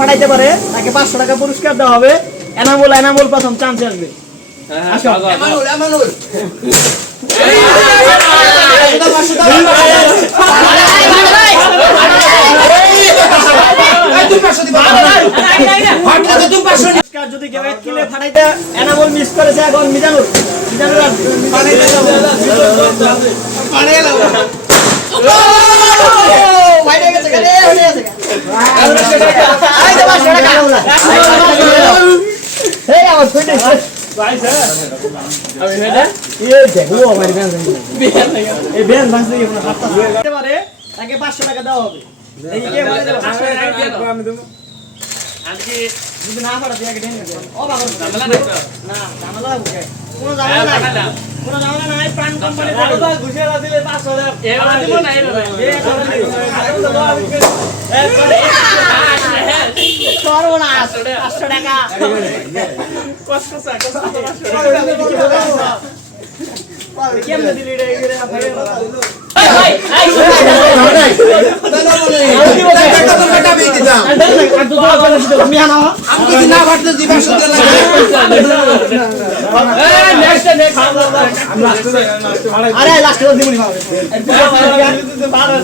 ফাটাইতে পারে তাকে পাঁচশো টাকা পুরস্কার দেওয়া হবে এনামুল এনামুল প্রথম চান্সে আসবে মিস করেছে মিজানুর মিজানুর তাকে পাঁচশো টাকা দেওয়া হবে এই কে বলে দেবে? পাঁচশো টাকা দিয়ে দাও। যদি না পারো, আগে ঢেঙ্গে দে। ও বাবা, না, ঝামেলা হবে কোনো ঝামেলা নাই। কোনো ঝামেলা নাই, প্রাণ কোম্পানি থাকবে। এ একটা দিবে। একবারে। সর্বনাশ, পাঁচশো টাকা। কেমনে দিলি রে। আরে লাস্টে বাবা